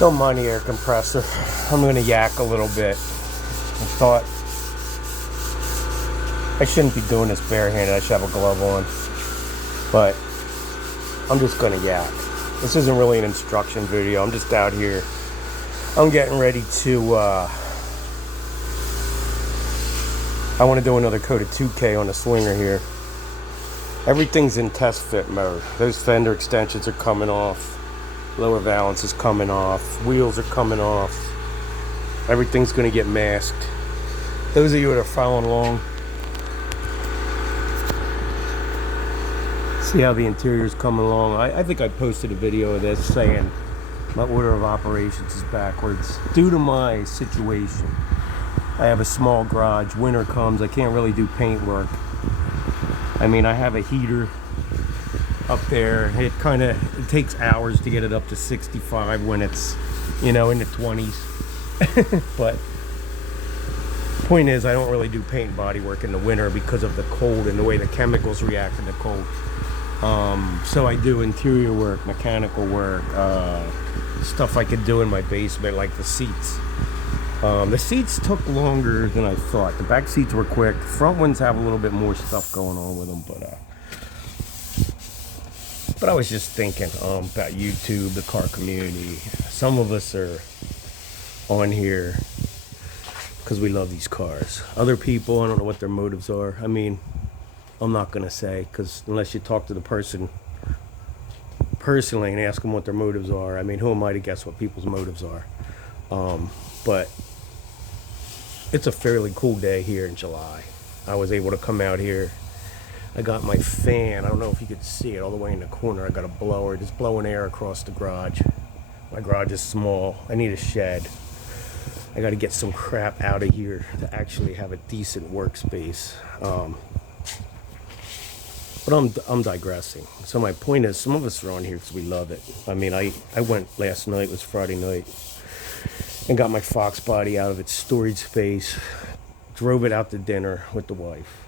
Don't mind the air compressor. I'm gonna yak a little bit. I thought I shouldn't be doing this barehanded. I should have a glove on. But I'm just gonna yak. This isn't really an instruction video. I'm just out here. I'm getting ready to I want to do another coat of 2K on the Slinger here. Everything's in test fit mode. Those fender extensions are coming off. Lower valance is coming off. Wheels are coming off. Everything's going to get masked. Those of you that are following along, see how the interior's coming along. I think I posted a video of this saying my order of operations is backwards due to my situation. I have a small garage. Winter comes, I can't really do paint work. I mean, I have a heater up there. It takes hours to get it up to 65 when it's, in the 20s. But point is, I don't really do paint and body work in the winter because of the cold and the way the chemicals react in the cold. So I do interior work, mechanical work, stuff I could do in my basement, like the seats. The seats took longer than I thought. The back seats were quick. Front ones have a little bit more stuff going on with them, but I was just thinking about YouTube, the car community. Some of us are on here because we love these cars. Other people, I don't know what their motives are. I mean, I'm not going to say, because unless you talk to the person personally and ask them what their motives are, I mean, who am I to guess what people's motives are? But it's a fairly cool day here in July. I was able to come out here. I got my fan. I don't know if you could see it all the way in the corner. I got a blower just blowing air across the garage. My garage is small. I need a shed. I got to get some crap out of here to actually have a decent workspace. But I'm digressing. So my point is, some of us are on here because we love it. I mean, I went last night, it was Friday night, and got my Fox body out of its storage space, drove it out to dinner with the wife.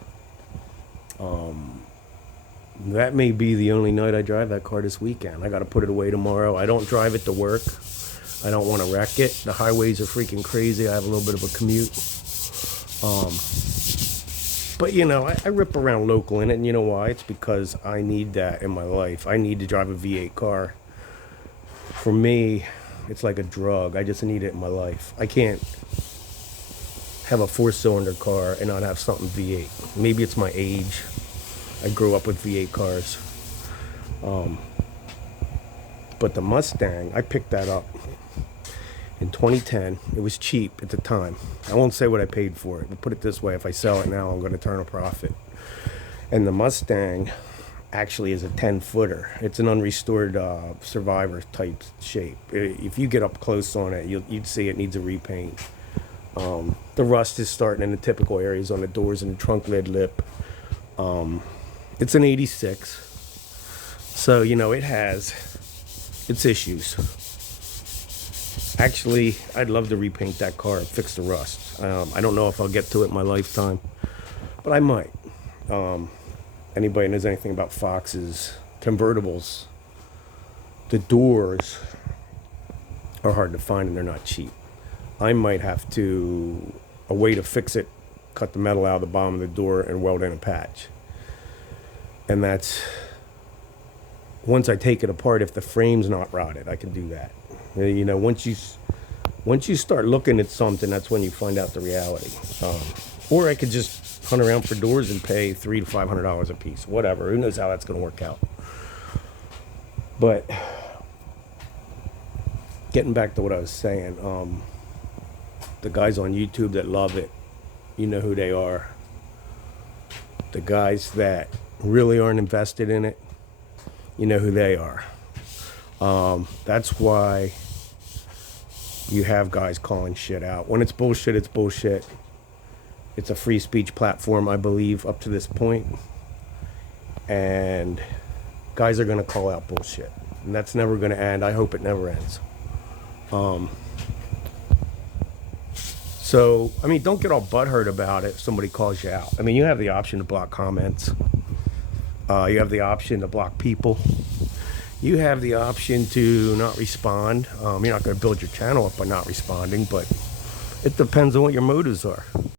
That may be the only night I drive that car this weekend. I got to put it away tomorrow. I don't drive it to work. I don't want to wreck it. The highways are freaking crazy. I have a little bit of a commute. But I rip around local in it, and you know why? It's because I need that in my life. I need to drive a V8 car. For me, it's like a drug. I just need it in my life. I can't have a 4-cylinder car and not have something V8. Maybe it's my age. I grew up with V8 cars. But the Mustang, I picked that up in 2010. It was cheap at the time. I won't say what I paid for it, but put it this way, if I sell it now, I'm going to turn a profit. And the Mustang actually is a 10-footer. It's an unrestored Survivor type shape. If you get up close on it, you'd see it needs a repaint. The rust is starting in the typical areas on the doors and the trunk lid lip. It's an 86, so it has its issues. Actually, I'd love to repaint that car and fix the rust. I don't know if I'll get to it in my lifetime, but I might. Anybody knows anything about Fox's convertibles, the doors are hard to find and they're not cheap. I might have to, a way to fix it, cut the metal out of the bottom of the door and weld in a patch. And that's, once I take it apart, if the frame's not rotted, I can do that. Once you start looking at something, that's when you find out the reality. Or I could just hunt around for doors and pay $300 to $500 a piece, whatever. Who knows how that's going to work out? But getting back to what I was saying, the guys on YouTube that love it, you know who they are. The guys that really aren't invested in it, you know who they are. That's why you have guys calling shit out. When it's bullshit, it's bullshit. It's a free speech platform, I believe, up to this point. And guys are going to call out bullshit. And that's never going to end. I hope it never ends. So, don't get all butthurt about it if somebody calls you out. You have the option to block comments. You have the option to block people. you have the option to not respond. You're not going to build your channel up by not responding, but it depends on what your motives are.